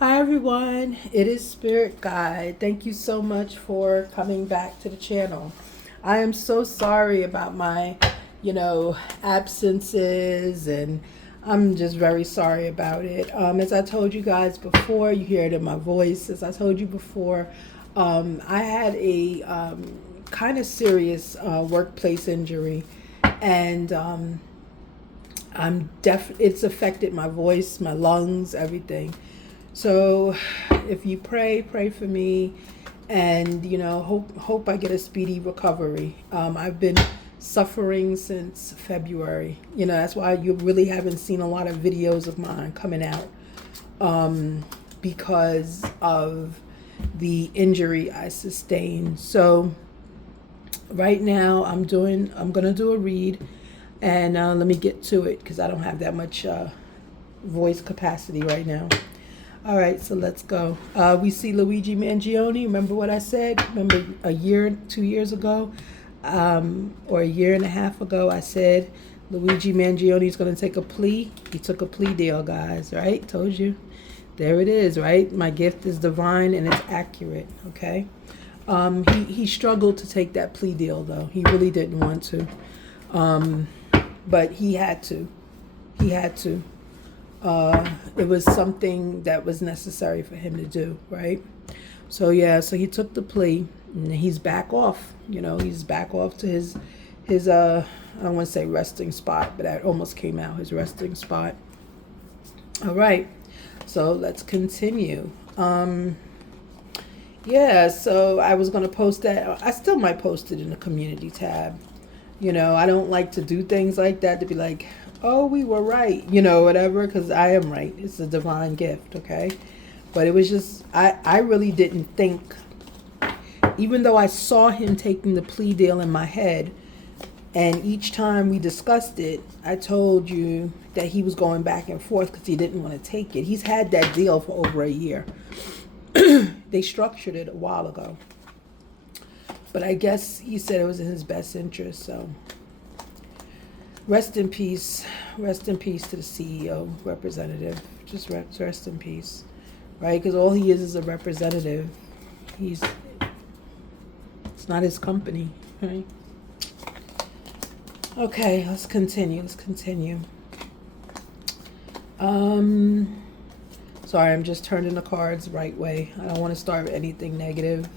Hi everyone, it is Spirit Guide. Thank you so much for coming back to the channel. I am so sorry about my, absences, and I'm just very sorry about it. As I told you guys before, you hear it in my voice. As I told you before, I had a kind of serious workplace injury, and it's affected my voice, my lungs, everything. So if you pray for me, and hope I get a speedy recovery. I've been suffering since February. That's why you really haven't seen a lot of videos of mine coming out, because of the injury I sustained. So right now I'm gonna do a read, and let me get to it because I don't have that much voice capacity right now. All right, so let's go. We see Luigi Mangione. Remember what I said? Remember 2 years ago, or a year and a half ago, I said Luigi Mangione is going to take a plea. He took a plea deal, guys, right? Told you. There it is, right? My gift is divine and it's accurate, okay? He struggled to take that plea deal, though. He really didn't want to. But he had to. He had to. It was something that was necessary for him to do, right? So yeah, so he took the plea, and he's back off. He's back off to his I don't want to say resting spot, but that almost came out, his resting spot. All right, so let's continue. Yeah, so I was gonna post that. I still might post it in the community tab. I don't like to do things like that to be like, oh, we were right, whatever, because I am right. It's a divine gift, okay? But it was just, I really didn't think, even though I saw him taking the plea deal in my head, and each time we discussed it, I told you that he was going back and forth because he didn't want to take it. He's had that deal for over a year. They structured it a while ago. But I guess he said it was in his best interest, so rest in peace. Rest in peace to the CEO, representative. Just rest in peace, right? Because all he is a representative. It's not his company, right? Okay, let's continue. Sorry, I'm just turning the cards the right way. I don't want to start with anything negative.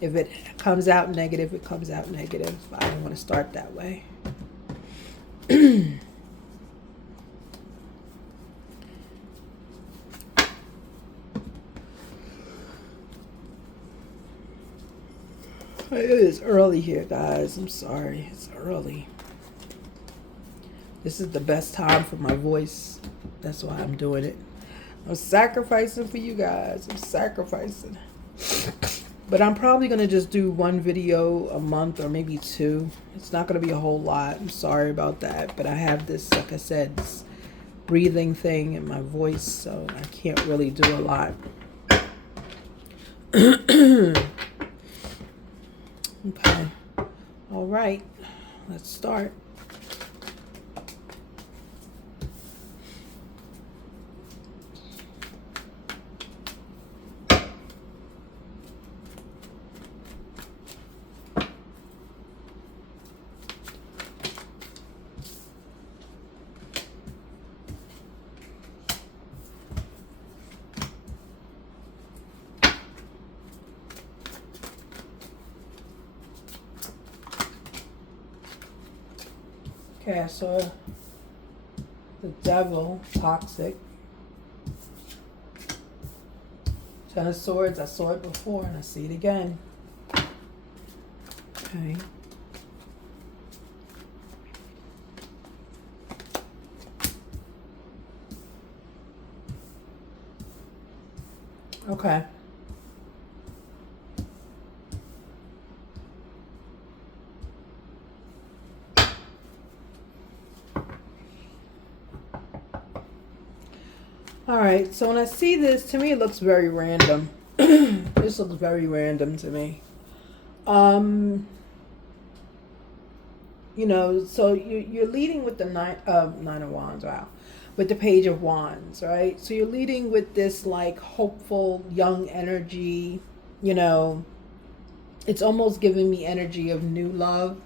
If it comes out negative, it comes out negative. I don't want to start that way. It is early here, guys. I'm sorry. It's early. This is the best time for my voice. That's why I'm doing it. I'm sacrificing for you guys. I'm sacrificing. But I'm probably going to just do one video a month or maybe two. It's not going to be a whole lot. I'm sorry about that. But I have this, like I said, this breathing thing in my voice, so I can't really do a lot. Okay. All right. Let's start. Okay, I saw the devil, toxic. Ten of Swords, I saw it before and I see it again. Okay. Okay. All right, so when I see this, to me it looks very random. This looks very random to me. So you're leading with the nine of wands. Wow. with the Page of Wands, right? So you're leading with this like hopeful young energy, you know. It's almost giving me energy of new love.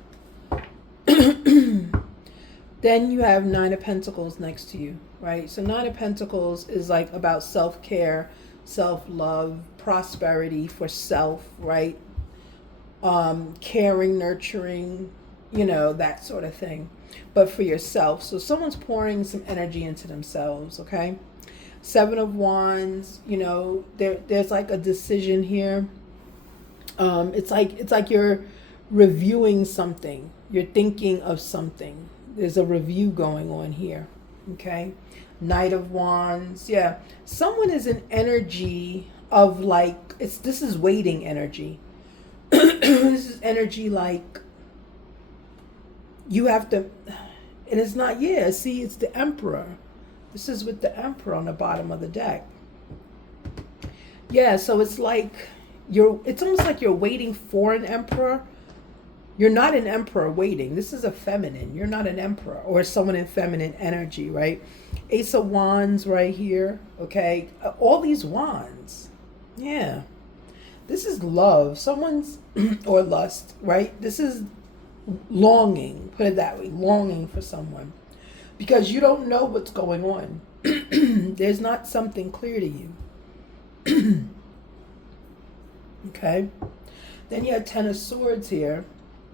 Then you have Nine of Pentacles next to you, right? So Nine of Pentacles is like about self-care, self-love, prosperity for self, right? Caring, nurturing, you know, that sort of thing, but for yourself. So someone's pouring some energy into themselves, okay? Seven of Wands, you know, there's like a decision here. It's like you're reviewing something. You're thinking of something. There's a review going on here, okay? Knight of Wands, yeah. Someone is an energy of like, this is waiting energy. This is energy like you have to, and it's not, yeah, see, it's the Emperor. This is with the Emperor on the bottom of the deck. Yeah, so it's like it's almost like you're waiting for an emperor. You're not an emperor waiting. This is a feminine. You're not an emperor or someone in feminine energy, right? Ace of Wands right here, okay? All these wands. Yeah. This is love. Someone's, or lust, right? This is longing, put it that way, longing for someone. Because you don't know what's going on. There's not something clear to you. Okay? Then you have Ten of Swords here,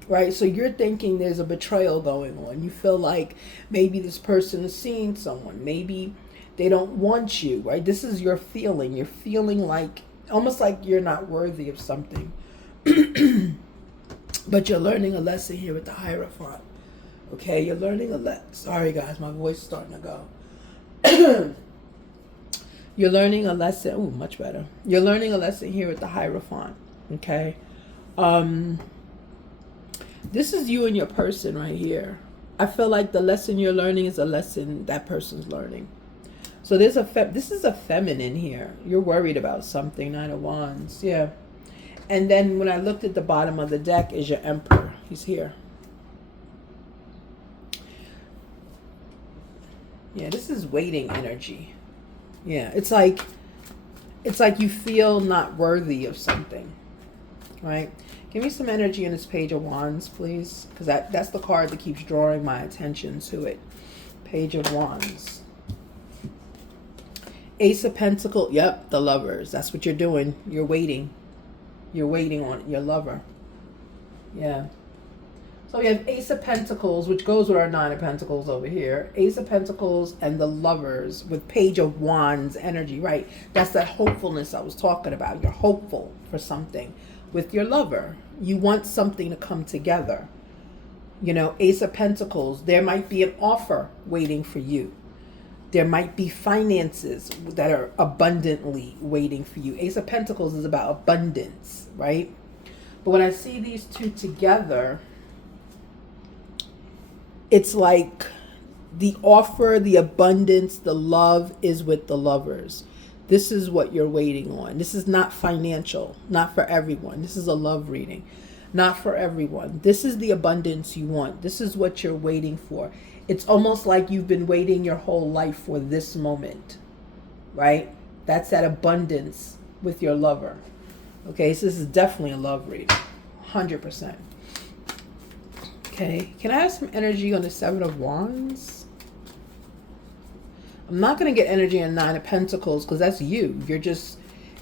right? So you're thinking there's a betrayal going on. You feel like maybe this person is seeing someone. Maybe they don't want you, right? This is your feeling. You're feeling like, almost like you're not worthy of something. But you're learning a lesson here with the Hierophant. Okay, you're learning a lesson. Sorry guys, my voice is starting to go. You're learning a lesson. Ooh, much better. You're learning a lesson here with the Hierophant. Okay. This is you and your person right here. I feel like the lesson you're learning is a lesson that person's learning. So there's this is a feminine here. You're worried about something. Nine of Wands. Yeah. And then when I looked at the bottom of the deck is your Emperor. He's here. Yeah, this is waiting energy. Yeah, it's like you feel not worthy of something, right? Give me some energy in this Page of Wands, please, because that's the card that keeps drawing my attention to it. Page of Wands. Ace of Pentacles. Yep, the Lovers. That's what you're doing. You're waiting. You're waiting on your lover. Yeah. So we have Ace of Pentacles, which goes with our Nine of Pentacles over here. Ace of Pentacles and the Lovers with Page of Wands energy, right? That's that hopefulness I was talking about. You're hopeful for something with your lover. You want something to come together. You know, Ace of Pentacles, there might be an offer waiting for you. There might be finances that are abundantly waiting for you. Ace of Pentacles is about abundance, right? But when I see these two together, it's like the offer, the abundance, the love is with the Lovers. This is what you're waiting on. This is not financial, not for everyone. This is a love reading, not for everyone. This is the abundance you want. This is what you're waiting for. It's almost like you've been waiting your whole life for this moment, right? That's that abundance with your lover. Okay, so this is definitely a love reading, 100%. Okay, can I have some energy on the Seven of Wands? I'm not going to get energy on Nine of Pentacles because that's you.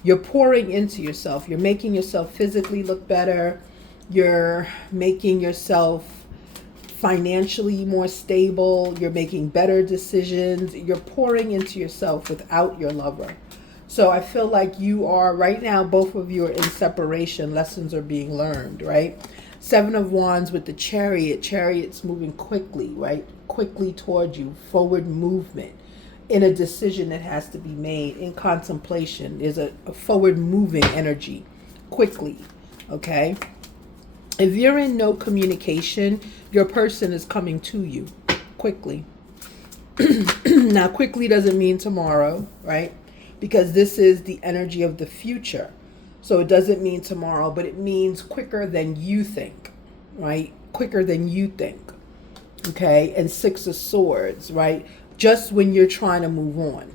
You're pouring into yourself. You're making yourself physically look better. You're making yourself financially more stable. You're making better decisions. You're pouring into yourself without your lover. So I feel like you are, right now, both of you are in separation. Lessons are being learned, right? Seven of Wands with the Chariot. Chariot's moving quickly, right? Quickly toward you. Forward movement in a decision that has to be made, in contemplation. There's a forward moving energy quickly, okay? If you're in no communication, your person is coming to you quickly. Now, quickly doesn't mean tomorrow, right? Because this is the energy of the future. So it doesn't mean tomorrow, but it means quicker than you think, right? Quicker than you think, okay? And Six of Swords, right? just when you're trying to move on.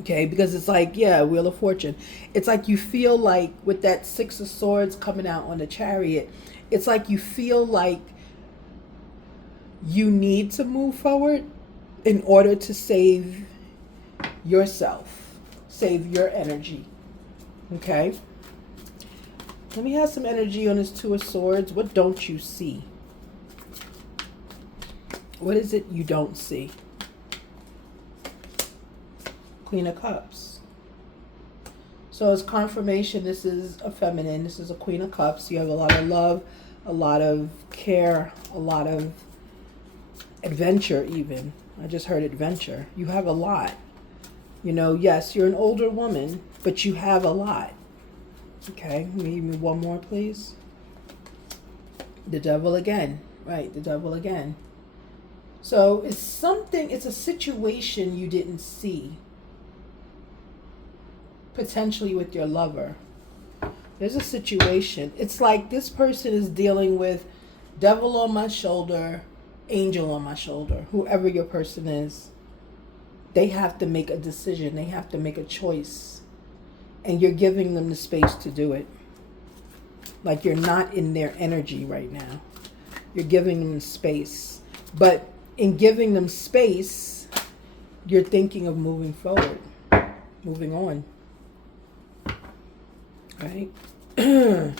Okay, because it's like, yeah, Wheel of Fortune. It's like you feel like with that Six of Swords coming out on the Chariot, it's like you feel like you need to move forward in order to save yourself, save your energy. Okay? Let me have some energy on this Two of Swords. What don't you see? What is it you don't see? Queen of Cups. So as confirmation, this is a feminine. This is a Queen of Cups. You have a lot of love, a lot of care, a lot of adventure even. I just heard adventure. You have a lot. You know, yes, you're an older woman, but you have a lot. Okay, give me one more, please. The Devil again. Right, the Devil again. So it's something, it's a situation you didn't see. Potentially with your lover. There's a situation. It's like this person is dealing with devil on my shoulder, angel on my shoulder, whoever your person is. They have to make a decision. They have to make a choice. And you're giving them the space to do it. Like you're not in their energy right now. You're giving them space. But in giving them space, you're thinking of moving forward, moving on. Right? Okay,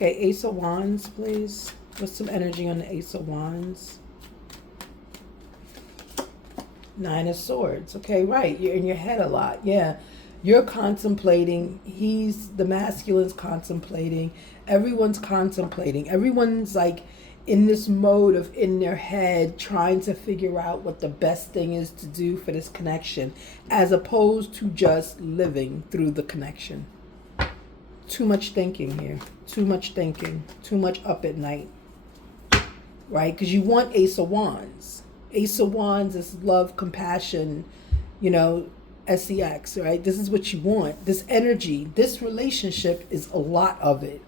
Ace of Wands, please. What's some energy on the Ace of Wands? Nine of Swords. Okay, right. You're in your head a lot. Yeah. You're contemplating. The masculine's contemplating. Everyone's contemplating. Everyone's like in this mode of in their head trying to figure out what the best thing is to do for this connection, as opposed to just living through the connection. Too much thinking here. Too much thinking. Too much up at night. Right? Because you want Ace of Wands. Ace of Wands is love, compassion, you know, SEX, right? This is what you want. This energy, this relationship is a lot of it.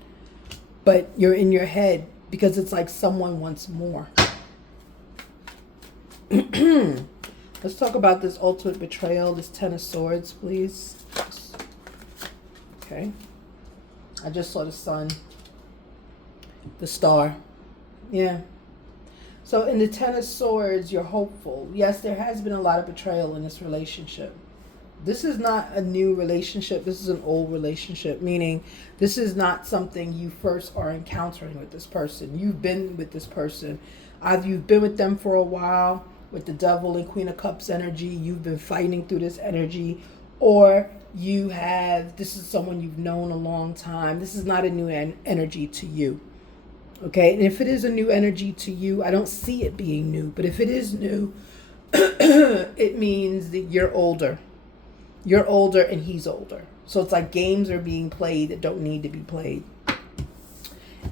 But you're in your head because it's like someone wants more. Let's talk about this ultimate betrayal, this Ten of Swords, please. Okay. I just saw the sun, the star. Yeah. So in the Ten of Swords, you're hopeful. Yes, there has been a lot of betrayal in this relationship. This is not a new relationship. This is an old relationship, meaning this is not something you first are encountering with this person. You've been with this person. Either you've been with them for a while, with the Devil and Queen of Cups energy. You've been fighting through this energy. Or this is someone you've known a long time. This is not a new energy to you. Okay, and if it is a new energy to you, I don't see it being new. But if it is new, it means that you're older. You're older and he's older. So it's like games are being played that don't need to be played.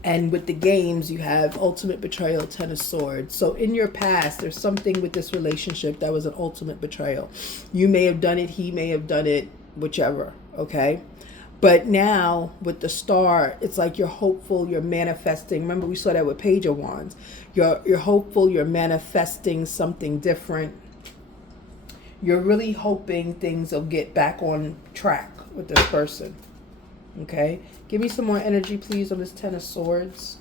And with the games, you have ultimate betrayal, Ten of Swords. So in your past, there's something with this relationship that was an ultimate betrayal. You may have done it, he may have done it, whichever, okay? But now with the star, it's like you're hopeful, you're manifesting. Remember, we saw that with Page of Wands. You're hopeful, you're manifesting something different. You're really hoping things will get back on track with this person. Okay? Give me some more energy, please, on this Ten of Swords.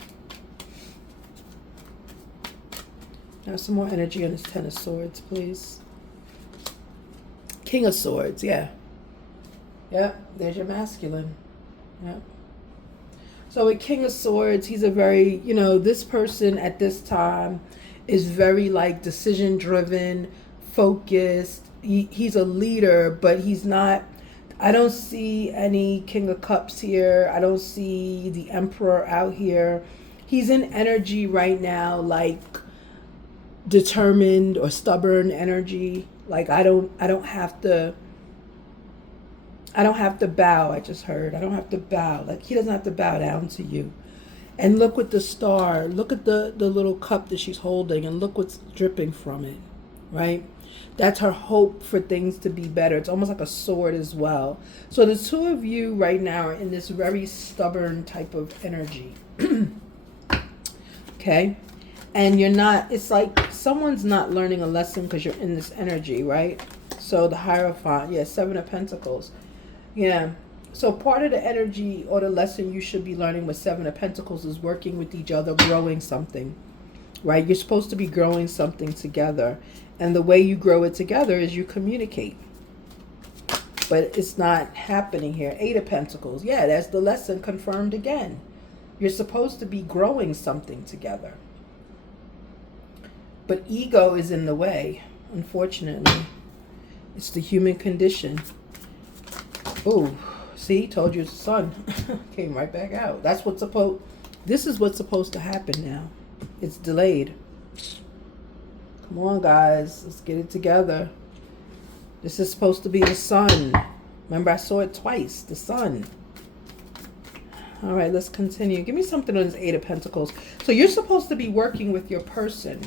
Now some more energy on this Ten of Swords, please. King of Swords, yeah. Yep, there's your masculine. Yep. So with King of Swords, he's a very, this person at this time is very like decision driven, focused. He's a leader, but he's not, I don't see any King of Cups here. I don't see the Emperor out here. He's in energy right now, like determined or stubborn energy. Like I don't have to bow. I just heard. I don't have to bow. Like he doesn't have to bow down to you. And look with the star. Look at the little cup that she's holding and look what's dripping from it, right? That's her hope for things to be better. It's almost like a sword as well. So the two of you right now are in this very stubborn type of energy. Okay? And you're not, it's like someone's not learning a lesson because you're in this energy, right? So the Hierophant, yeah, Seven of Pentacles. Yeah. So part of the energy or the lesson you should be learning with Seven of Pentacles is working with each other, growing something, right? You're supposed to be growing something together. And the way you grow it together is you communicate. But it's not happening here. Eight of Pentacles. Yeah, that's the lesson confirmed again. You're supposed to be growing something together. But ego is in the way, unfortunately. It's the human condition. Oh, see, told you the sun came right back out. That's what's supposed, this is what's supposed to happen now. It's delayed. Come on, guys, let's get it together. This is supposed to be the sun. Remember, I saw it twice, the sun. All right, let's continue. Give me something on this Eight of Pentacles. So you're supposed to be working with your person.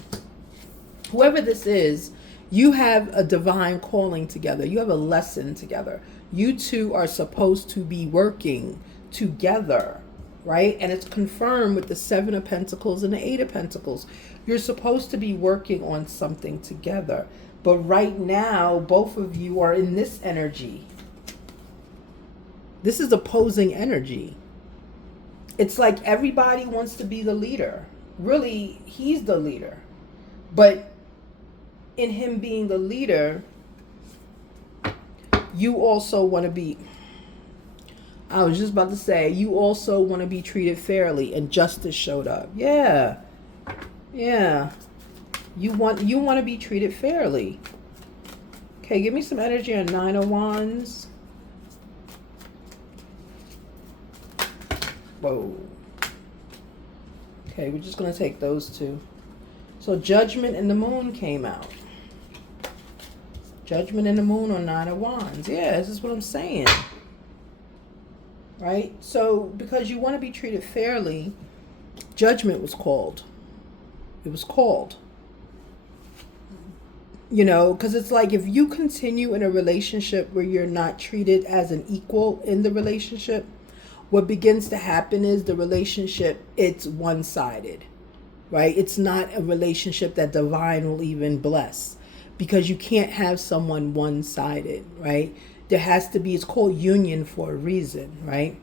Whoever this is, you have a divine calling together. You have a lesson together. You two are supposed to be working together, right? And it's confirmed with the Seven of Pentacles and the Eight of Pentacles. You're supposed to be working on something together. But right now, both of you are in this energy. This is opposing energy. It's like everybody wants to be the leader. Really, he's the leader. But in him being the leader, you also want to be, I was just about to say, you also want to be treated fairly, and justice showed up. Yeah. Yeah. You want to be treated fairly. Okay, give me some energy on Nine of Wands. Whoa. Okay, we're just going to take those two. So Judgment and the Moon came out. Judgment and the Moon on Nine of Wands. Yeah, this is what I'm saying. Right? So because you want to be treated fairly, Judgment was called. It was called. You know, because it's like if you continue in a relationship where you're not treated as an equal in the relationship, what begins to happen is the relationship, it's one-sided, right? It's not a relationship that divine will even bless, because you can't have someone one-sided, right? There has to be, it's called union for a reason, right?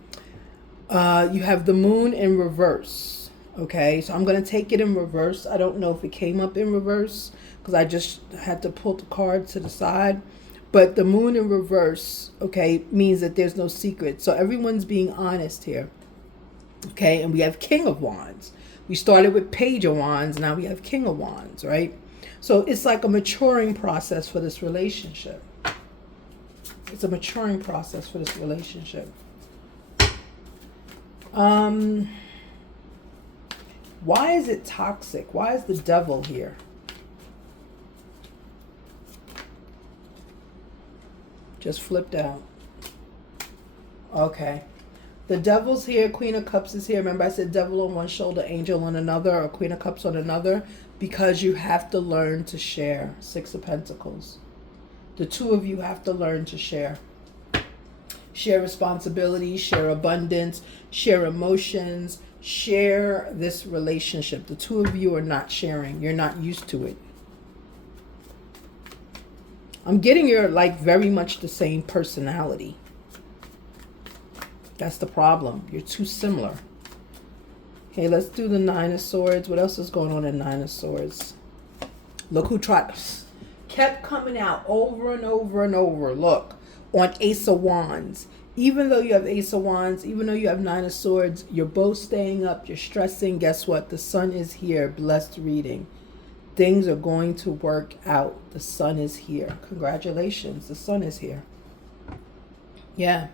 You have the Moon in reverse, okay? So I'm going to take it in reverse. I don't know if it came up in reverse because I just had to pull the card to the side. But the Moon in reverse, okay, means that there's no secret. So everyone's being honest here, okay? And we have King of Wands. We started with Page of Wands. Now we have King of Wands, right? So it's like a maturing process for this relationship. It's a maturing process for this relationship. Why is it toxic? Why is the Devil here? Just flipped out. Okay. The Devil's here. Queen of Cups is here. Remember I said Devil on one shoulder, Angel on another, or Queen of Cups on another? Because you have to learn to share. Six of Pentacles. The two of you have to learn to share. Share responsibility, share abundance, share emotions, share this relationship. The two of you are not sharing. You're not used to it. I'm getting you're like very much the same personality. That's the problem. You're too similar. Okay, let's do the Nine of Swords. What else is going on in Nine of Swords? Look who kept coming out over and over and over. Look, on Ace of Wands. Even though you have Ace of Wands, even though you have Nine of Swords, you're both staying up. You're stressing. Guess what? The Sun is here. Blessed reading. Things are going to work out. The Sun is here. Congratulations. The Sun is here. Yeah.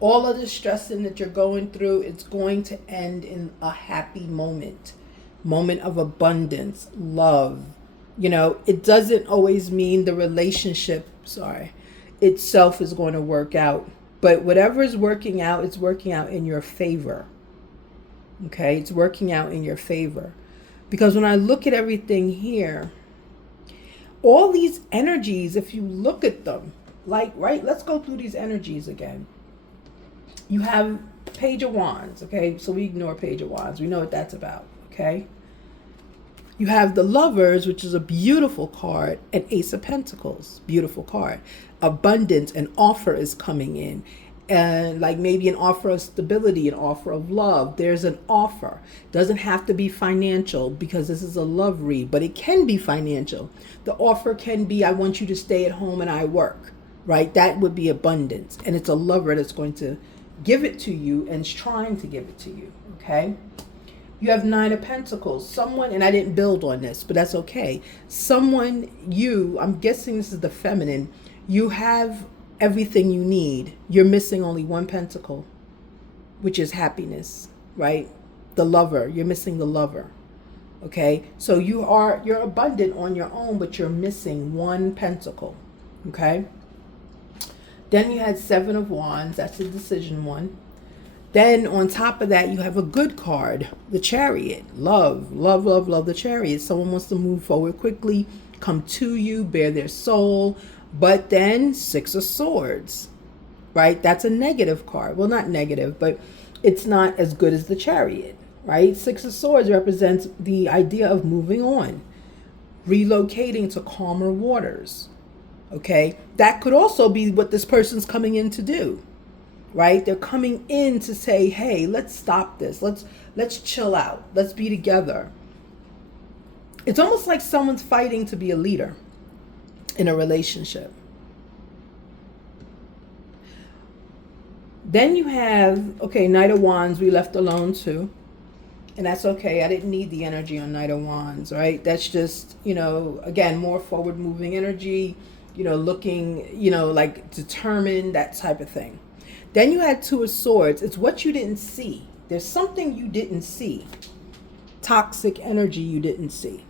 All of the stressing that you're going through, it's going to end in a happy moment. Moment of abundance, love. You know, it doesn't always mean the relationship, itself is going to work out. But whatever is working out, it's working out in your favor. Okay? It's working out in your favor. Because when I look at everything here, all these energies, if you look at them, like, right, let's go through these energies again. You have Page of Wands, okay? So we ignore Page of Wands. We know what that's about, okay? You have the Lovers, which is a beautiful card, and Ace of Pentacles, beautiful card. Abundance, an offer is coming in. And like maybe an offer of stability, an offer of love. There's an offer. Doesn't have to be financial because this is a love read, but it can be financial. The offer can be, I want you to stay at home and I work, right? That would be abundance. And it's a lover that's going to give it to you and is trying to give it to you, okay? You have Nine of Pentacles. Someone, and I didn't build on this, but that's okay. Someone, I'm guessing this is the feminine, you have everything you need. You're missing only one pentacle, which is happiness, right? The lover. You're missing the lover. Okay? So you're abundant on your own, but you're missing one pentacle. Okay? Then you had Seven of Wands. That's the decision one. Then on top of that, you have a good card, the Chariot. Love, love, love, love the Chariot. Someone wants to move forward quickly, come to you, bare their soul. But then Six of Swords, right? That's a negative card. Well, not negative, but it's not as good as the Chariot, right? Six of Swords represents the idea of moving on, relocating to calmer waters, okay? That could also be what this person's coming in to do, right? They're coming in to say, hey, let's stop this. Let's chill out. Let's be together. It's almost like someone's fighting to be a leader in a relationship. Then you have, okay, Knight of Wands, we left alone too. And that's okay. I didn't need the energy on Knight of Wands, right? That's just, again, more forward moving energy, looking, like determined, that type of thing. Then you had Two of Swords. It's what you didn't see. There's something you didn't see. Toxic energy you didn't see.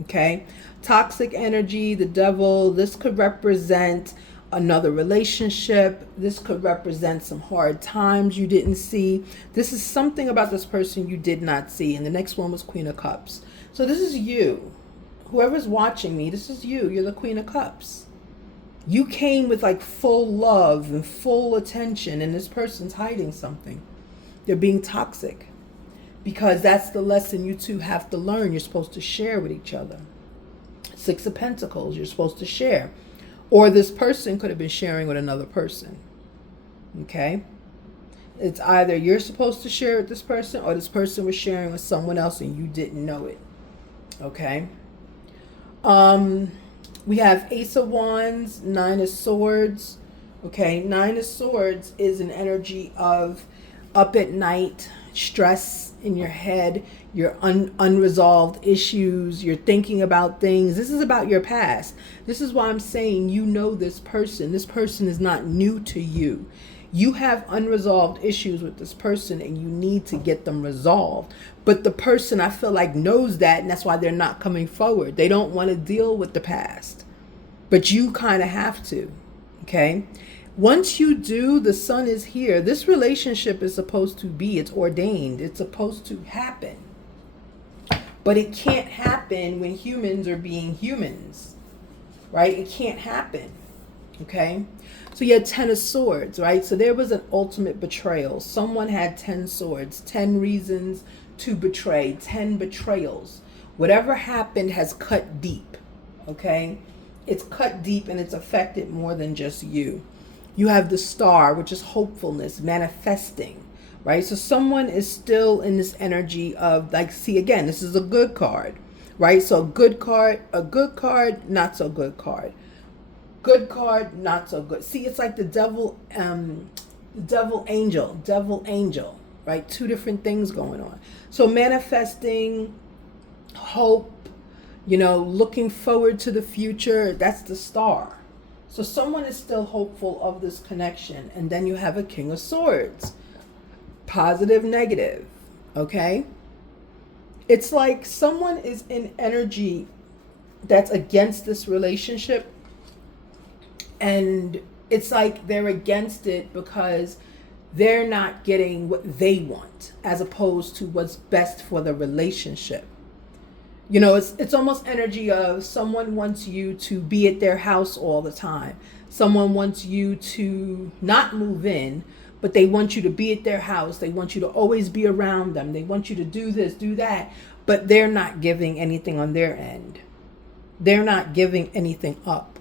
Okay? Toxic energy, the devil, this could represent another relationship. This could represent some hard times you didn't see. This is something about this person you did not see. And the next one was Queen of Cups. So this is you. Whoever's watching me, this is you. You're the Queen of Cups. You came with like full love and full attention, and this person's hiding something. They're being toxic. Because that's the lesson you two have to learn. You're supposed to share with each other. Six of Pentacles, you're supposed to share. Or this person could have been sharing with another person. Okay? It's either you're supposed to share with this person or this person was sharing with someone else and you didn't know it. Okay? We have Ace of Wands, Nine of Swords. Okay? Nine of Swords is an energy of up at night, stress in your head, your unresolved issues, you're thinking about things. This is about your past. This is why I'm saying this person. This person is not new to you. You have unresolved issues with this person and you need to get them resolved. But the person, I feel like, knows that, and that's why they're not coming forward. They don't want to deal with the past. But you kind of have to, okay? Once you do, the sun is here. This relationship is supposed to be, it's ordained. It's supposed to happen. But it can't happen when humans are being humans, right? It can't happen, okay? So you had 10 of Swords, right? So there was an ultimate betrayal. Someone had 10 swords, 10 reasons to betray, 10 betrayals. Whatever happened has cut deep, okay? It's cut deep and it's affected more than just you. You have the Star, which is hopefulness, manifesting, right? So someone is still in this energy of, like, see, again, this is a good card, right? So a good card, not so good card. Good card, not so good. See, it's like the devil angel, right? Two different things going on. So manifesting, hope, looking forward to the future, that's the Star. So someone is still hopeful of this connection. And then you have a King of Swords. Positive, negative. Okay? It's like someone is in energy that's against this relationship. And it's like they're against it because they're not getting what they want as opposed to what's best for the relationship. It's almost energy of someone wants you to be at their house all the time. Someone wants you to not move in, but they want you to be at their house. They want you to always be around them. They want you to do this, do that. but they're not giving anything on their end. They're not giving anything up,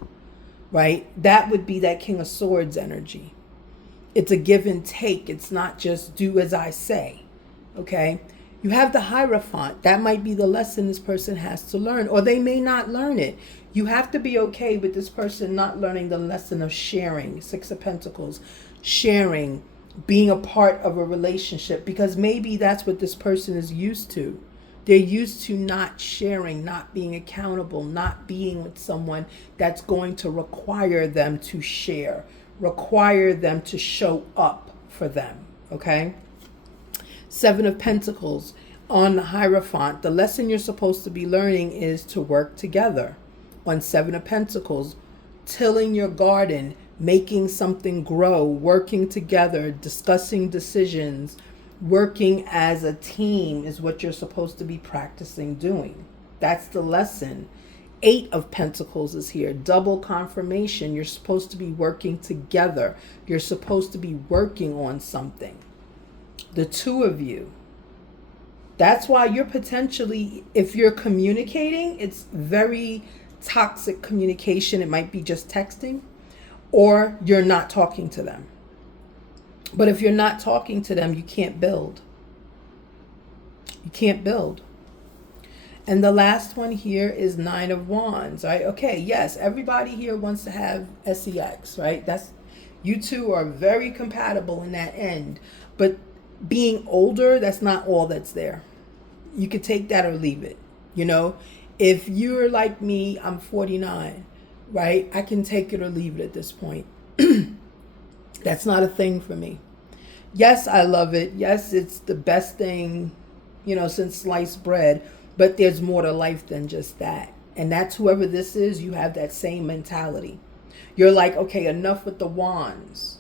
right? That would be that King of Swords energy. It's a give and take. It's not just do as I say, okay? You have the Hierophant. That might be the lesson this person has to learn, or they may not learn it. You have to be okay with this person not learning the lesson of sharing, Six of Pentacles, sharing, being a part of a relationship, because maybe that's what this person is used to. They're used to not sharing, not being accountable, not being with someone that's going to require them to share, require them to show up for them, okay? Seven of Pentacles on the Hierophant. The lesson you're supposed to be learning is to work together. On Seven of Pentacles, tilling your garden, making something grow, working together, discussing decisions, working as a team is what you're supposed to be practicing doing. That's the lesson. Eight of Pentacles is here. Double confirmation. You're supposed to be working together. You're supposed to be working on something. The two of you. That's why you're potentially, if you're communicating, it's very toxic communication. It might be just texting, or you're not talking to them. But if you're not talking to them, you can't build. You can't build. And the last one here is Nine of Wands, right? Okay, yes, everybody here wants to have SEX, right? That's, you two are very compatible in that end. But being older, that's not all that's there. You could take that or leave it, you know? If you're like me, I'm 49, right? I can take it or leave it at this point. That's not a thing for me. Yes, I love it. Yes, it's the best thing, you know, since sliced bread. But there's more to life than just that. And that's whoever this is, you have that same mentality. You're like, okay, enough with the wands.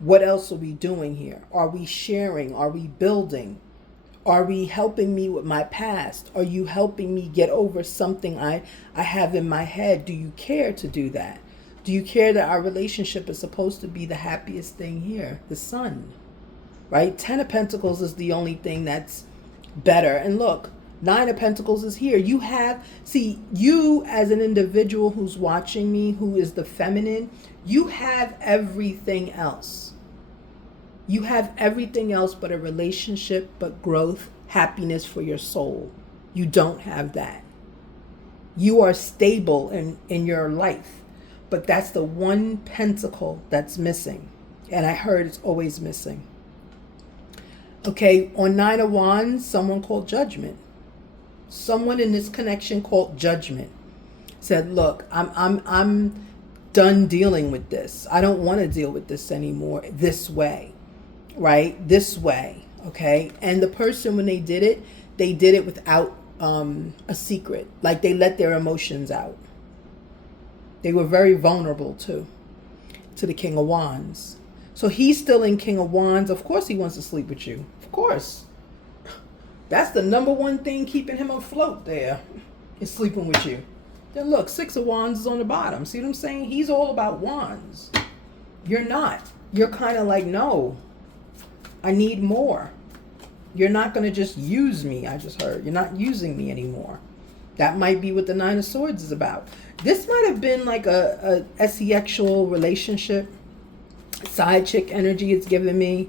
What else are we doing here? Are we sharing? Are we building? Are we helping me with my past? Are you helping me get over something I have in my head? Do you care to do that? Do you care that our relationship is supposed to be the happiest thing here? The sun, right? Ten of Pentacles is the only thing that's better. And look, Nine of Pentacles is here. You have, see, you as an individual who's watching me, who is the feminine, you have everything else. You have everything else but a relationship, but growth, happiness for your soul. You don't have that. You are stable in your life, but that's the one pentacle that's missing. And I heard it's always missing. Okay, on Nine of Wands, someone called Judgment. Someone in this connection called Judgment said, look, I'm done dealing with this. I don't want to deal with this anymore this way, right? This way, okay? And the person, when they did it without a secret. Like they let their emotions out. They were very vulnerable too, to the King of Wands. So he's still in King of Wands. Of course he wants to sleep with you. Of course. That's the number one thing keeping him afloat there, is sleeping with you. Then look, Six of Wands is on the bottom. See what I'm saying? He's all about wands. You're not. You're kind of like, no, I need more. You're not going to just use me, I just heard. You're not using me anymore. That might be what the Nine of Swords is about. This might have been like a sexual relationship. Side chick energy it's giving me.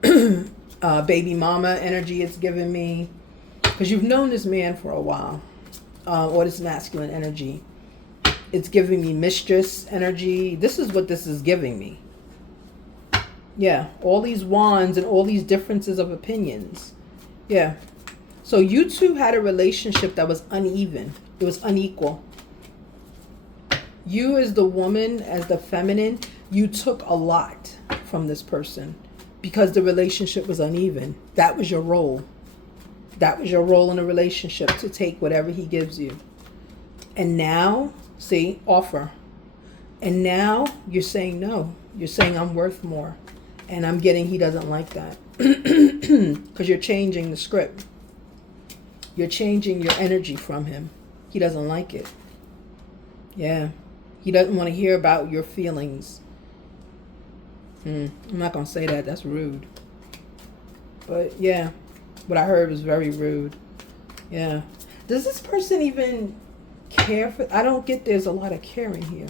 Baby mama energy it's giving me. Because you've known this man for a while. Or this masculine energy. It's giving me mistress energy. This is what this is giving me. Yeah, all these wands and all these differences of opinions. Yeah. So you two had a relationship that was uneven. It was unequal. You as the woman, as the feminine, you took a lot from this person because the relationship was uneven. That was your role. That was your role in a relationship, to take whatever he gives you. And now, see, offer. And now you're saying no. You're saying I'm worth more. And I'm getting he doesn't like that. Because you're changing the script. You're changing your energy from him. He doesn't like it. Yeah. He doesn't want to hear about your feelings. I'm not going to say that. That's rude. But yeah, what I heard was very rude. Yeah. Does this person even care for? I don't get. There's a lot of caring here.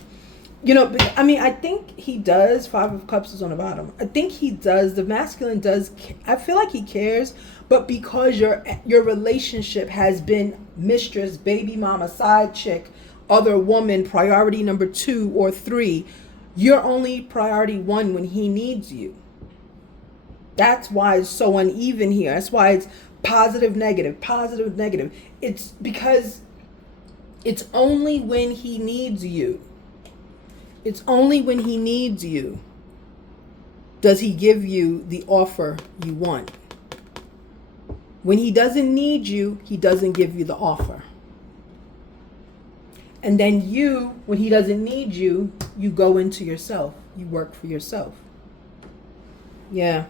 You know, I mean, I think he does. Five of Cups is on the bottom. I think he does. The masculine does. I feel like he cares, but because your relationship has been mistress, baby mama, side chick, other woman, priority number 2 or 3, you're only priority 1 when he needs you. That's why it's so uneven here. That's why it's positive, negative, positive, negative. It's because it's only when he needs you. It's only when he needs you does he give you the offer you want. When he doesn't need you, he doesn't give you the offer. And then you, when he doesn't need you, you go into yourself. You work for yourself. Yeah.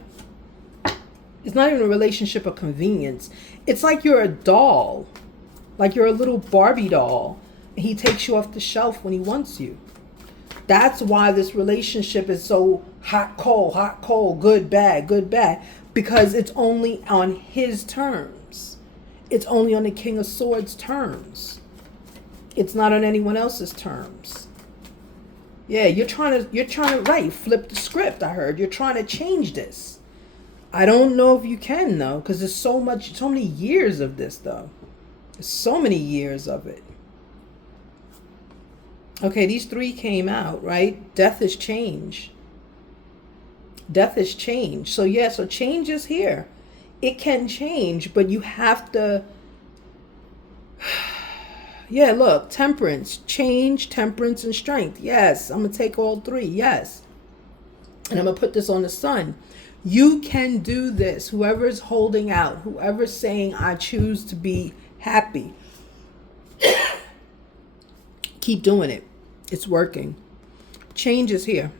It's not even a relationship of convenience. It's like you're a doll. Like you're a little Barbie doll. And he takes you off the shelf when he wants you. That's why this relationship is so hot, cold, good, bad. Because it's only on his terms. It's only on the King of Swords terms. It's not on anyone else's terms. Yeah, you're trying to flip the script, I heard. You're trying to change this. I don't know if you can though, because there's so many years of this though. There's so many years of it. Okay, these 3 came out, right? Death is change. Death is change. So yeah, so change is here. It can change, but you have to... Yeah, look, temperance, change, temperance, and strength. Yes, I'm going to take all 3. Yes. And I'm going to put this on the sun. You can do this. Whoever's holding out, whoever's saying, I choose to be happy. Keep doing it. It's working. Change is here.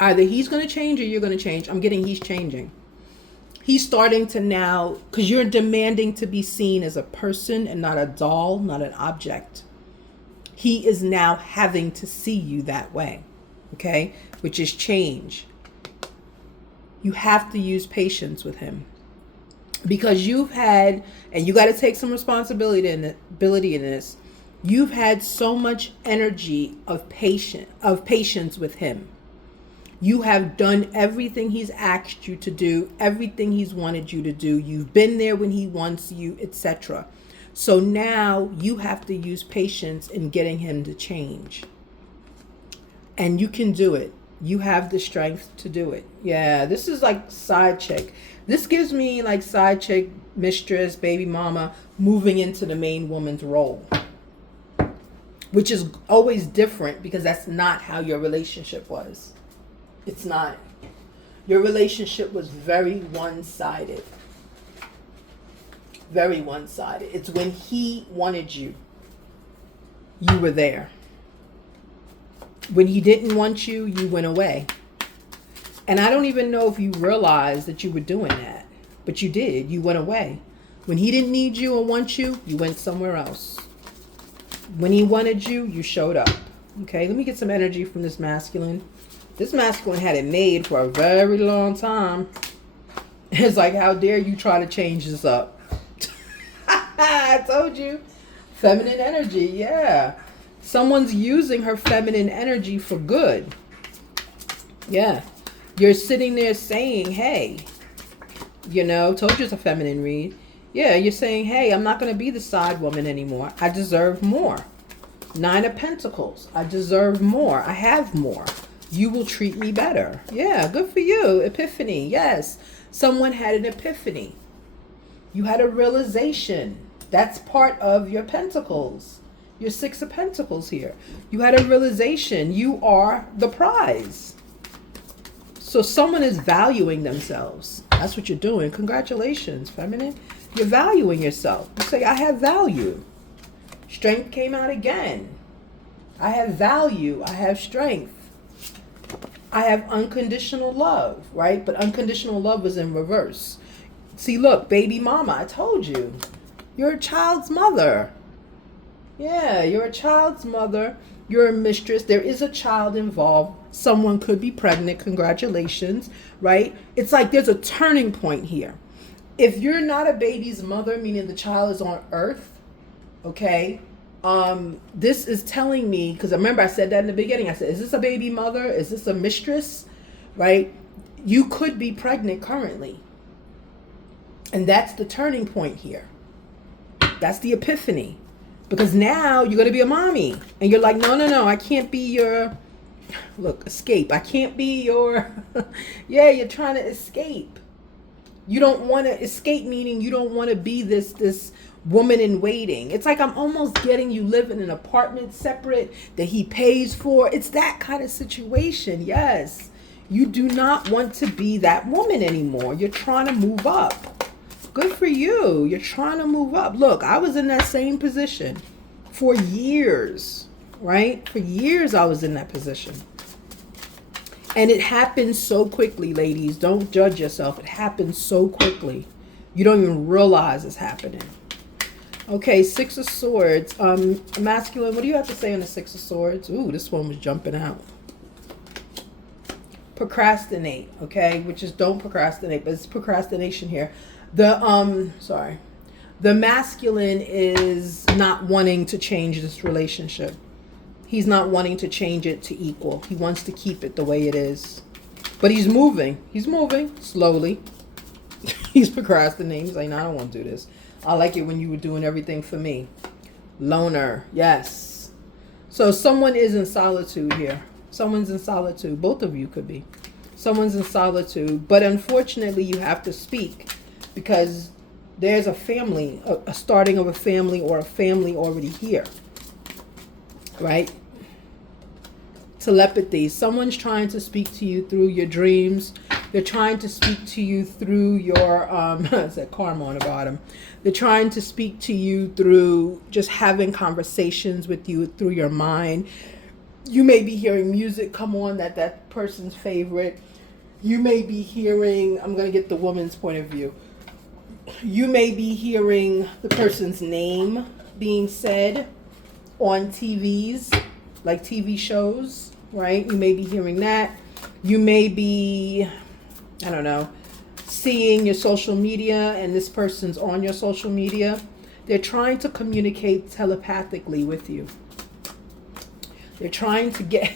Either he's going to change or you're going to change. I'm getting he's changing. He's starting to now, because you're demanding to be seen as a person and not a doll, not an object. He is now having to see you that way. Okay? Which is change. You have to use patience with him. Because you've had, and you got to take some responsibility in this. You've had so much energy of patience with him. You have done everything he's asked you to do, everything he's wanted you to do. You've been there when he wants you, etc. So now you have to use patience in getting him to change. And you can do it. You have the strength to do it. Yeah, this is like side chick. This gives me like side chick, mistress, baby mama, moving into the main woman's role. Which is always different because that's not how your relationship was. It's not. Your relationship was very one-sided. Very one-sided. It's when he wanted you, you were there. When he didn't want you, you went away. And I don't even know if you realized that you were doing that. But you did. You went away. When he didn't need you or want you, you went somewhere else. When he wanted you, you showed up. Okay, let me get some energy from this masculine. This masculine had it made for a very long time. It's like, how dare you try to change this up? I told you. Feminine energy, yeah. Someone's using her feminine energy for good. Yeah. You're sitting there saying, hey, told you it's a feminine read. Yeah, you're saying, hey, I'm not going to be the side woman anymore. I deserve more. 9 of Pentacles. I deserve more. I have more. You will treat me better. Yeah, good for you. Epiphany. Yes. Someone had an epiphany. You had a realization. That's part of your Pentacles. Your 6 of Pentacles here. You had a realization. You are the prize. So someone is valuing themselves. That's what you're doing. Congratulations, feminine. You're valuing yourself. You say, I have value. Strength came out again. I have value. I have strength. I have unconditional love, right? But unconditional love is in reverse. See, look, baby mama, I told you. You're a child's mother. Yeah, you're a child's mother. You're a mistress. There is a child involved. Someone could be pregnant. Congratulations, right? It's like there's a turning point here. If you're not a baby's mother, meaning the child is on earth, okay, this is telling me, because remember I said that in the beginning, I said, is this a baby mother? Is this a mistress? Right? You could be pregnant currently. And that's the turning point here. That's the epiphany. Because now you're going to be a mommy. And you're like, no, I can't be your, look, escape. I can't be your, yeah, you're trying to escape. You don't want to escape, meaning you don't want to be this woman in waiting. It's like I'm almost getting you live in an apartment separate that he pays for. It's that kind of situation. Yes. You do not want to be that woman anymore. You're trying to move up. Good for you. You're trying to move up. Look, I was in that same position for years, right? For years I was in that position. And it happens so quickly, ladies. Don't judge yourself. It happens so quickly. You don't even realize it's happening. Okay, Six of Swords. Masculine, what do you have to say on the Six of Swords? Ooh, this one was jumping out. Procrastinate, okay? Which is don't procrastinate, but it's procrastination here. The masculine is not wanting to change this relationship. He's not wanting to change it to equal. He wants to keep it the way it is. But he's moving. He's moving slowly. He's procrastinating. He's like, no, I don't want to do this. I like it when you were doing everything for me. Loner. Yes. So someone is in solitude here. Someone's in solitude. Both of you could be. Someone's in solitude. But unfortunately, you have to speak because there's a family, a starting of a family or a family already here. Right? Telepathy. Someone's trying to speak to you through your dreams. They're trying to speak to you through your, it's that karma on the bottom. They're trying to speak to you through just having conversations with you through your mind. You may be hearing music come on that person's favorite. You may be hearing, I'm going to get the woman's point of view. You may be hearing the person's name being said on TVs, like TV shows, right? You may be hearing that. You may be, I don't know, seeing your social media and this person's on your social media. They're trying to communicate telepathically with you. They're trying to get,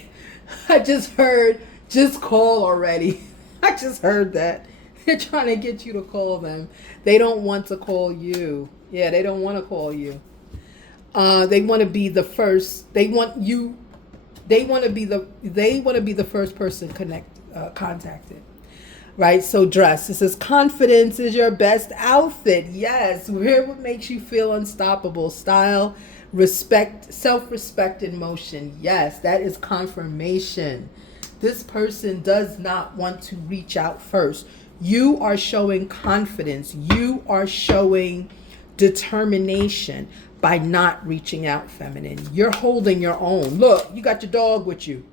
I just heard, just call already. I just heard that. They're trying to get you to call them. They don't want to call you. Yeah, they don't want to call you. They want to be the first. They want to be the first person contacted. Right? So dress. It says confidence is your best outfit. Yes. Wear what makes you feel unstoppable. Style, respect, self-respect in motion. Yes, that is confirmation. This person does not want to reach out first. You are showing confidence. You are showing determination by not reaching out, feminine. You're holding your own. Look, you got your dog with you,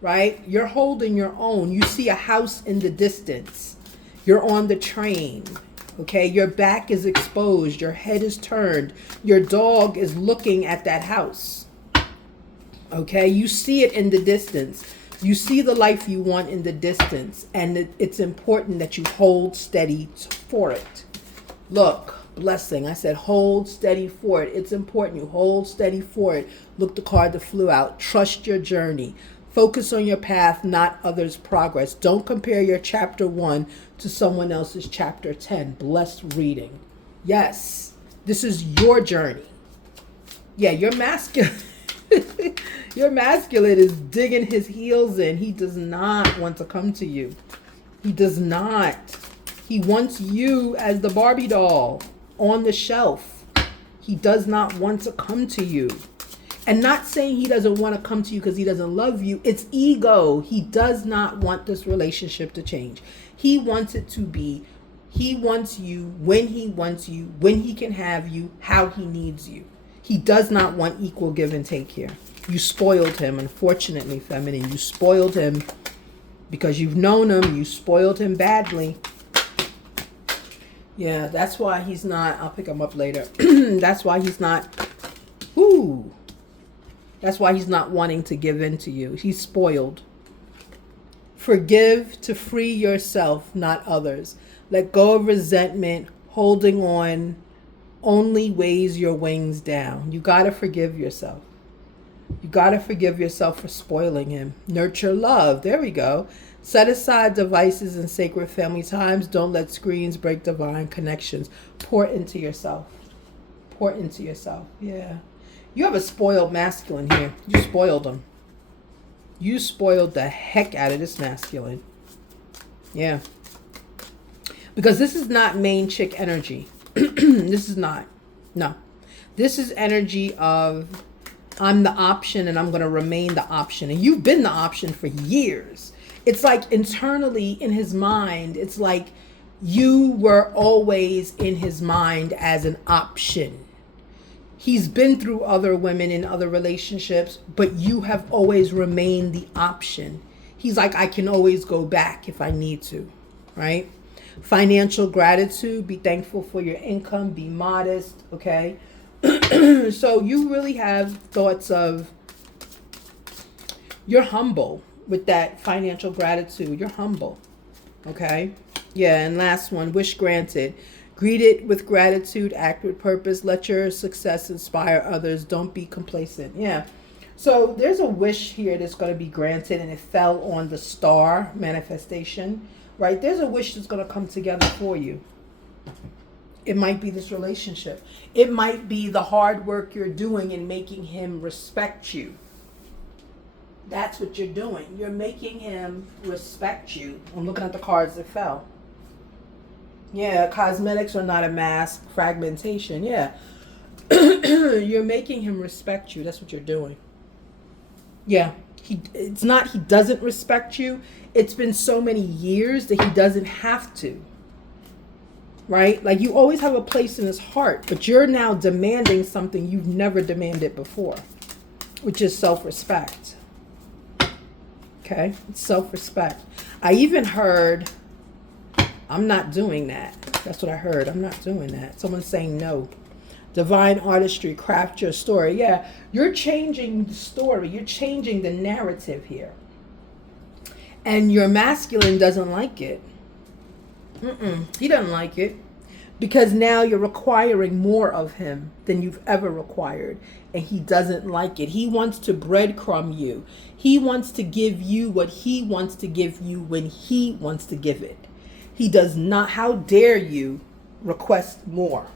right? You're holding your own. You see a house in the distance. You're on the train, okay? Your back is exposed. Your head is turned. Your dog is looking at that house, okay? You see it in the distance. You see the life you want in the distance, and it's important that you hold steady for it. Look, blessing. I said hold steady for it. It's important you hold steady for it. Look, the card that flew out. Trust your journey. Focus on your path, not others' progress. Don't compare your chapter 1 to someone else's chapter 10. Blessed reading. Yes, this is your journey. Yeah, you're masculine. Your masculine is digging his heels in. He does not want to come to you. He does not. He wants you as the Barbie doll on the shelf. He does not want to come to you. And not saying he doesn't want to come to you because he doesn't love you. It's ego. He does not want this relationship to change. He wants it to be. He wants you, when he can have you, how he needs you. He does not want equal give and take here. You spoiled him, unfortunately, feminine. You spoiled him because you've known him. You spoiled him badly. Yeah, that's why he's not. I'll pick him up later. That's why he's not. That's why he's not wanting to give in to you. He's spoiled. Forgive to free yourself, not others. Let go of resentment. holding on only weighs your wings down. You got to forgive yourself. You got to forgive yourself for spoiling him. Nurture love. There we go. Set aside devices and sacred family times. Don't let screens break divine connections. Pour into yourself. Pour into yourself. Yeah. You have a spoiled masculine here. You spoiled him. You spoiled the heck out of this masculine. Yeah. Because this is not main chick energy. This is not. No. This is energy of I'm the option and I'm going to remain the option. And you've been the option for years. It's like internally in his mind, it's like you were always in his mind as an option. He's been through other women in other relationships, but you have always remained the option. He's like, I can always go back if I need to, right? Financial gratitude, be thankful for your income, be modest, okay? So you really have thoughts of, you're humble with that financial gratitude. You're humble, okay? Yeah, and last one, wish granted. Greet it with gratitude, act with purpose. Let your success inspire others. Don't be complacent. Yeah. So there's a wish here that's going to be granted, and it fell on the star manifestation, right? There's a wish that's going to come together for you. It might be this relationship. It might be the hard work you're doing in making him respect you. That's what you're doing. You're making him respect you. I'm looking at the cards that fell. Yeah, cosmetics are not a mask. Fragmentation, yeah. You're making him respect you. That's what you're doing. Yeah. It's not he doesn't respect you. It's been so many years that he doesn't have to. Right? Like you always have a place in his heart, but you're now demanding something you've never demanded before, which is self-respect. Okay? It's self-respect. I even heard, I'm not doing that. That's what I heard. I'm not doing that. Someone's saying no. Divine artistry, craft your story. Yeah, you're changing the story. You're changing the narrative here. And your masculine doesn't like it. He doesn't like it. Because now you're requiring more of him than you've ever required. And he doesn't like it. He wants to breadcrumb you. He wants to give you what he wants to give you when he wants to give it. He does not, how dare you request more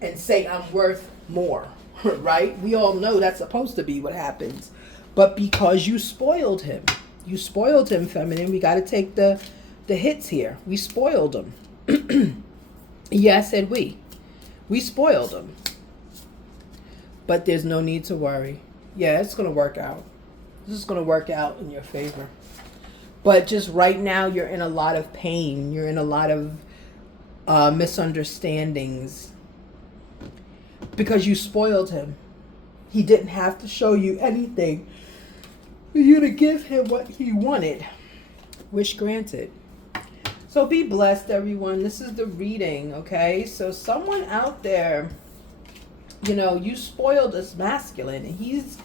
and say I'm worth more, right? We all know that's supposed to be what happens. But because you spoiled him, feminine, we got to take the hits here. We spoiled him. Yeah, I said we spoiled him. But there's no need to worry. Yeah, it's going to work out. This is going to work out in your favor. But just right now, you're in a lot of pain. You're in a lot of misunderstandings. Because you spoiled him. He didn't have to show you anything for you to give him what he wanted. Wish granted. So be blessed, everyone. This is the reading, okay? So someone out there, you spoiled this masculine. And he's,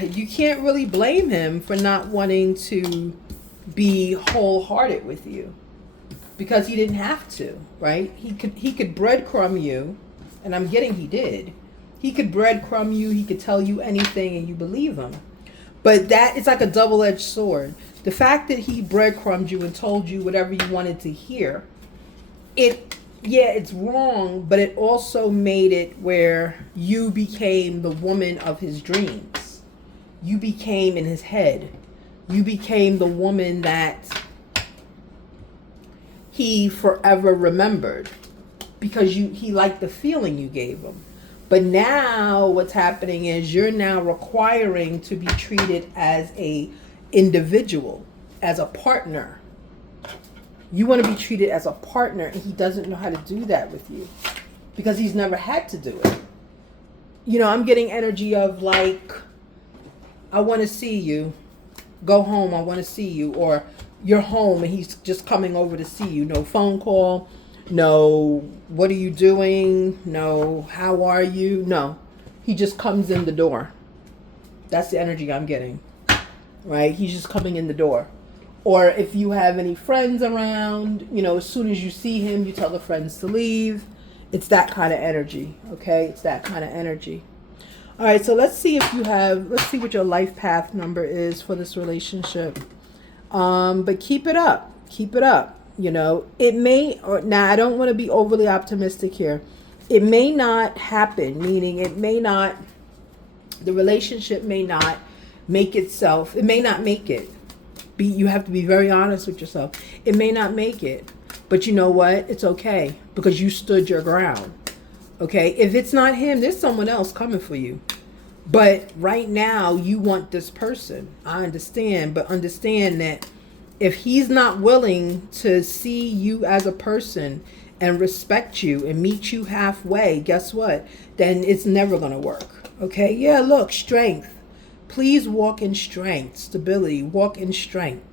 you can't really blame him for not wanting to be wholehearted with you. Because he didn't have to, right? He could breadcrumb you, and I'm getting he did. He could breadcrumb you. He could tell you anything, and you believe him. But it's like a double-edged sword. The fact that he breadcrumbed you and told you whatever you wanted to hear, it's wrong, but it also made it where you became the woman of his dreams. You became in his head. You became the woman that he forever remembered because he liked the feeling you gave him. But now what's happening is you're now requiring to be treated as a individual, as a partner. You want to be treated as a partner, and he doesn't know how to do that with you because he's never had to do it. I'm getting energy of like, I want to see you. Go home, I want to see you. Or you're home and he's just coming over to see you. No phone call. No, what are you doing? No, how are you? No, he just comes in the door. That's the energy I'm getting. Right? He's just coming in the door. Or if you have any friends around, as soon as you see him, you tell the friends to leave. It's that kind of energy, okay? It's that kind of energy. All right, so let's see what your life path number is for this relationship. But keep it up. Keep it up. It may, now I don't want to be overly optimistic here. It may not happen, meaning the relationship may not make itself, it may not make it. You have to be very honest with yourself. It may not make it, but you know what? It's okay because you stood your ground. Okay, if it's not him, there's someone else coming for you. But right now, you want this person. I understand, but understand that if he's not willing to see you as a person and respect you and meet you halfway, guess what? Then it's never going to work. Okay, yeah, look, strength. Please walk in strength, stability, walk in strength.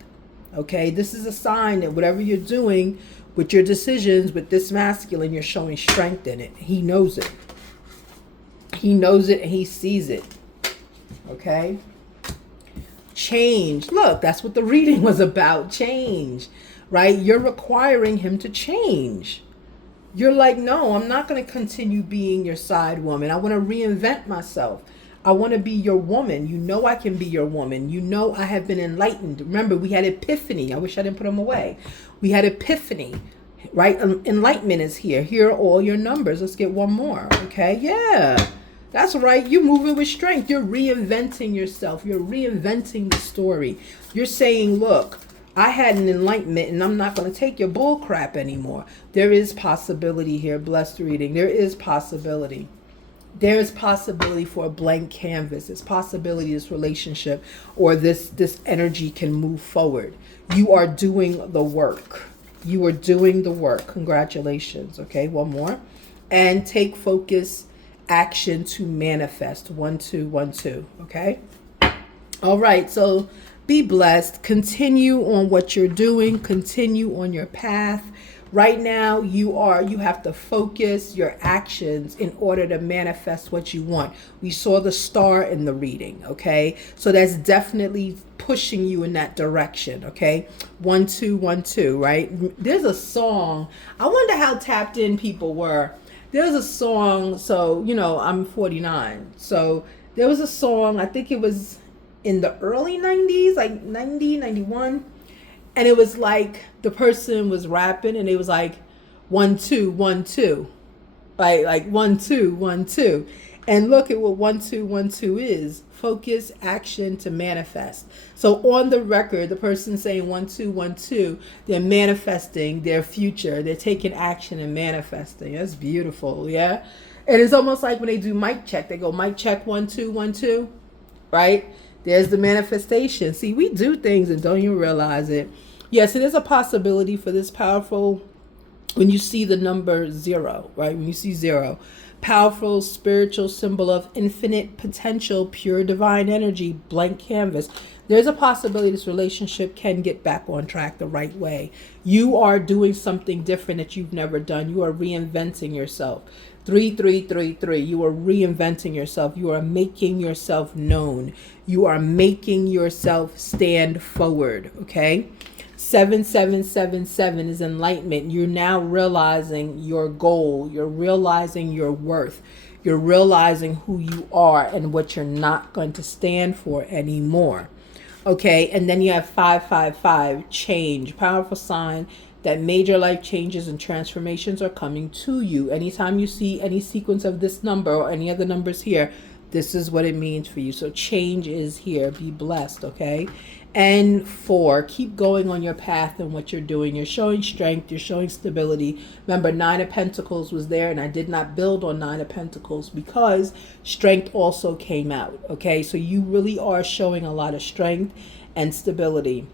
Okay, this is a sign that whatever you're doing with your decisions with this masculine, you're showing strength in it. He knows it. He knows it and he sees it. Okay? Change. Look, that's what the reading was about. Change. Right? You're requiring him to change. You're like, no, I'm not going to continue being your side woman. I want to reinvent myself. I want to be your woman. I can be your woman. I have been enlightened. Remember, we had epiphany. I wish I didn't put them away. We had epiphany, right? Enlightenment is here. Here are all your numbers. Let's get one more. Okay. Yeah, that's right. You're moving with strength. You're reinventing yourself. You're reinventing the story. You're saying, look, I had an enlightenment and I'm not going to take your bull crap anymore. There is possibility here. Blessed reading. There is possibility. There's possibility for a blank canvas. There's possibility this relationship or this energy can move forward. You are doing the work. You are doing the work. Congratulations. Okay, one more. And take focus action to manifest. 1, 2, 1, 2. Okay. All right. So be blessed. Continue on what you're doing. Continue on your path. Right now, you have to focus your actions in order to manifest what you want. We saw the star in the reading, okay? So that's definitely pushing you in that direction, okay? 1, 2, 1, 2, right? There's a song. I wonder how tapped in people were. There's a song, so, I'm 49. So there was a song, I think it was in the early 90s, like 90, 91. And it was like the person was rapping and it was like 1, 2, 1, 2. Like 1, 2, 1, 2. And look at what 1, 2, 1, 2 is. Focus, action to manifest. So on the record, the person saying 1, 2, 1, 2, they're manifesting their future. They're taking action and manifesting. That's beautiful, yeah? And it's almost like when they do mic check, they go mic check 1, 2, 1, 2, right? There's the manifestation. See, we do things and don't even realize it. Yes, it is a possibility for this powerful, when you see the number 0, right? When you see 0, powerful spiritual symbol of infinite potential, pure divine energy, blank canvas. There's a possibility this relationship can get back on track the right way. You are doing something different that you've never done. You are reinventing yourself. 3, 3, 3, 3. You are reinventing yourself. You are making yourself known. You are making yourself stand forward, okay? 7, 7, 7, 7 is enlightenment. You're now realizing your goal. You're realizing your worth. You're realizing who you are and what you're not going to stand for anymore. Okay, and then you have 5, 5, 5, change. Powerful sign that major life changes and transformations are coming to you. Anytime you see any sequence of this number or any other numbers here, this is what it means for you. So change is here. Be blessed, okay? And 4, keep going on your path and what you're doing. You're showing strength. You're showing stability. Remember, 9 of Pentacles was there, and I did not build on 9 of Pentacles because strength also came out, okay? So you really are showing a lot of strength and stability.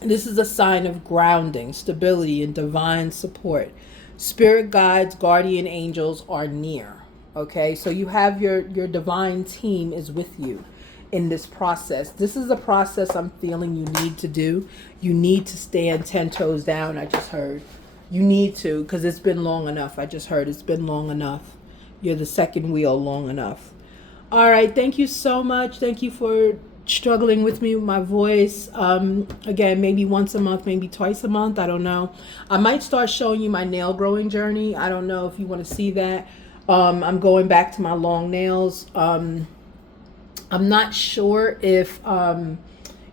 This is a sign of grounding, stability, and divine support. Spirit guides, guardian angels are near. Okay, so you have your divine team is with you in this process. This is a process I'm feeling you need to do. You need to stand 10 toes down, I just heard. You need to, because it's been long enough. I just heard it's been long enough. You're the second wheel long enough. All right, thank you so much. Thank you for struggling with me with my voice. Again, maybe once a month, maybe twice a month. I don't know. I might start showing you my nail growing journey. I don't know if you want to see that. I'm going back to my long nails. I'm not sure if, I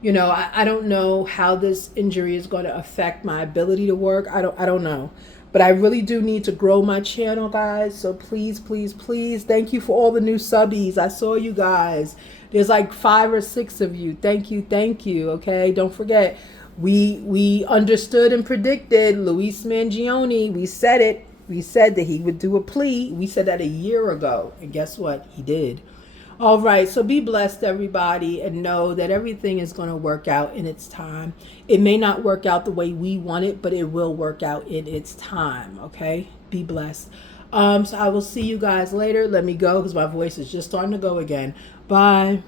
don't know how this injury is going to affect my ability to work. I don't know. But I really do need to grow my channel, guys. So please, please, please. Thank you for all the new subbies. I saw you guys. There's like 5 or 6 of you. Thank you. Thank you. Okay. Don't forget, we understood and predicted Luis Mangione. We said it. We said that he would do a plea. We said that a year ago. And guess what? He did. All right, so be blessed, everybody, and know that everything is going to work out in its time. It may not work out the way we want it, but it will work out in its time, okay? Be blessed. So I will see you guys later. Let me go because my voice is just starting to go again. Bye.